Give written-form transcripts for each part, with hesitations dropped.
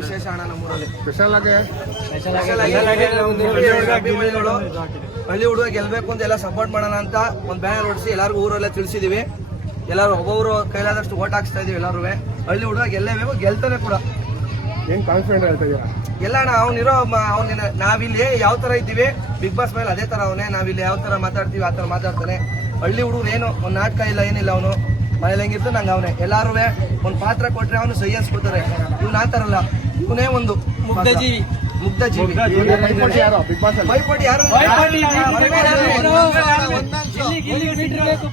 ವಿಶೇಷ ಅಣ್ಣ ನಮ್ಮೂರಲ್ಲಿ. ಸ್ಪೆಷಲ್ ಆಗಿ ಹಳ್ಳಿ ಹುಡುಗ ಗೆಲ್ಬೇಕು ಅಂತ ಎಲ್ಲ ಸಪೋರ್ಟ್ ಮಾಡೋಣ ಅಂತ ಒಂದು ಬ್ಯಾನರ್ ಹೊಡಿಸಿ ಎಲ್ಲರಿಗೂ ಊರಲ್ಲೇ ತಿಳಿಸಿದೀವಿ. ಎಲ್ಲರೂ ಒಬ್ಬೊಬ್ರು ಕೈಲಾದಷ್ಟು ಓಟ್ ಹಾಕ್ಸ್ತಾ ಇದೀವಿ. ಎಲ್ಲರೂ ಹಳ್ಳಿ ಹುಡುಗ ಗೆಲ್ಲೇಬೇಕು, ಗೆಲ್ತಾನೆ ಕೂಡ. ಏನ್ ಕಾನ್ಫಿಡೆಂಟ್ ಹೇಳ್ತಾ ಇದೀರಾ? ಎಲ್ಲ ಅಣ್ಣ ಅವ್ನಿನ ನಾವಿಲ್ಲಿ ಯಾವ ತರ ಇದ್ದೀವಿ ಬಿಗ್ ಬಾಸ್ ಮೇಲೆ ಅದೇ ತರ ಅವನೇ. ನಾವಿಲ್ಲಿ ಯಾವ ತರ ಮಾತಾಡ್ತೀವಿ ಆ ತರ ಮಾತಾಡ್ತಾನೆ. ಹಳ್ಳಿ ಹುಡುಗರು ಏನು ಒಂದ್ ನಾಟಕ ಇಲ್ಲ, ಏನಿಲ್ಲ. ಅವನು ಮನೇಲಿ ಹೆಂಗಿರ್ತ ನಂಗೆ ಅವನೇ. ಎಲ್ಲಾರು ಒಂದ್ ಪಾತ್ರ ಕೊಟ್ರೆ ಅವನು ಸಹಿ ಅನ್ಸ್ಕೊತಾರೆ. ಇವ್ನ ಆತಾರಲ್ಲ, ಇವನೇ ಒಂದು ಮುಗ್ಧ ಜೀವಿ. ಪೈಪೋಟಿ ಯಾರು ಬಿಗ್ ಬಾಸ್ ಅಲ್ಲಿ? ಪೈಪೋಟಿ ಯಾರು?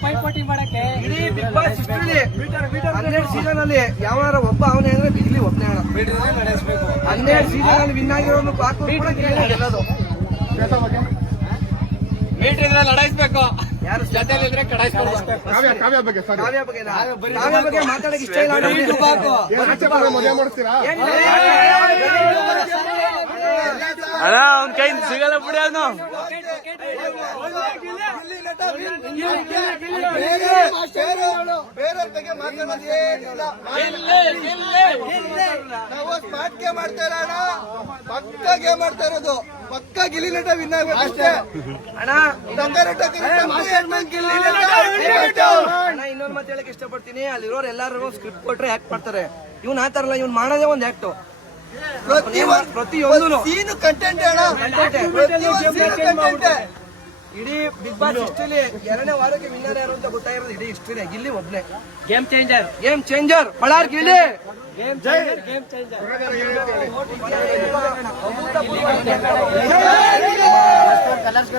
ಪೈಪೋಟಿ ಮಾಡಕ್ಕೆ ಇಡೀ ಬಿಗ್ ಬಾಸ್ 12 ಸೀಸನ್ ಅಲ್ಲಿ ಯಾವಾರ ಒಬ್ಬ ಅವನೇ ಅಂದ್ರೆ ಇಲ್ಲಿ ಒಬ್ಬನೇ ಅಣ್ಣ. 12 ಸೀಸನ್ ಅಲ್ಲಿ ವಿನ್ ಆಗಿರೋನು ಗೆಲ್ಲೋದು. ಮೀಟರ್ ಇದ್ರೆ ಲಡಾಯಿಸ್ಬೇಕು, ಯಾರು ಜೊತೆಲಿ ಇದ್ರೆ ಕಡಾಯಿಸ್ಬೇಕು. ಕಾವ್ಯ ಬಗ್ಗೆ ಸಾರಿ, ಕಾವ್ಯ ಬಗ್ಗೆ ಮಾತಾಡಕ್ಕೆ ಇಷ್ಟ ಇಲ್ಲ. ಮದುವೆ ಮಾಡಿಸ್ತೀರಾ? ಅಣ್ಣ ಅವ್ನ ಕೈ ಸಿಗಲ್ಲ ಬಿಡಿ. ಅವನು ಬೇರೆ ಬಗ್ಗೆ ಮಾತಾಡೋದೇನಿಲ್ಲ. ನಾವು ಸ್ಮಾರ್ಟ್ ಗೇಮ್ ಮಾಡ್ತಾ ಇಲ್ಲ ಅಣ್ಣ, ಪಕ್ಕ ಗೇಮ್ ಮಾಡ್ತಾ ಇರೋದು. ಪಕ್ಕ ಗಿಲ್ಲಿ ನಟ ವಿನ್ ಆಗ್ಬೇಕು ಅಷ್ಟೇ ಅಣ್ಣ. ಇನ್ನೊಂದು ಮಾತು ಹೇಳಕ್ ಇಷ್ಟಪಡ್ತೀನಿ, ಅಲ್ಲಿರೋರು ಎಲ್ಲಾರು ಸ್ಕ್ರಿಪ್ಟ್ ಕೊಟ್ರೆ ಆಕ್ಟ್ ಮಾಡ್ತಾರೆ. ಇವ್ನ ಆತಾರಲ್ಲ, ಇವ್ನ್ ಮಾಡೋದೇ ಒಂದ್ ಆಕ್ಟ್. ಪ್ರತಿಯೊಂದು ಕಂಟೆಂಟ್ ಇಡೀ ಬಿಗ್ ಬಾಸ್ ಹಿಸ್ಟ್ರಿಲಿ 2ನೇ ವಾರಕ್ಕೆ ವಿನ್ನರ್ ಯಾರು ಅಂತ ಗೊತ್ತಾಗಿರೋದು ಇಡೀ ಹಿಸ್ಟ್ರಿನೇ ಗಿಲ್ಲಿ ಒಬ್ನೇ. Game changer Ballari Gilli. Game changer. Colours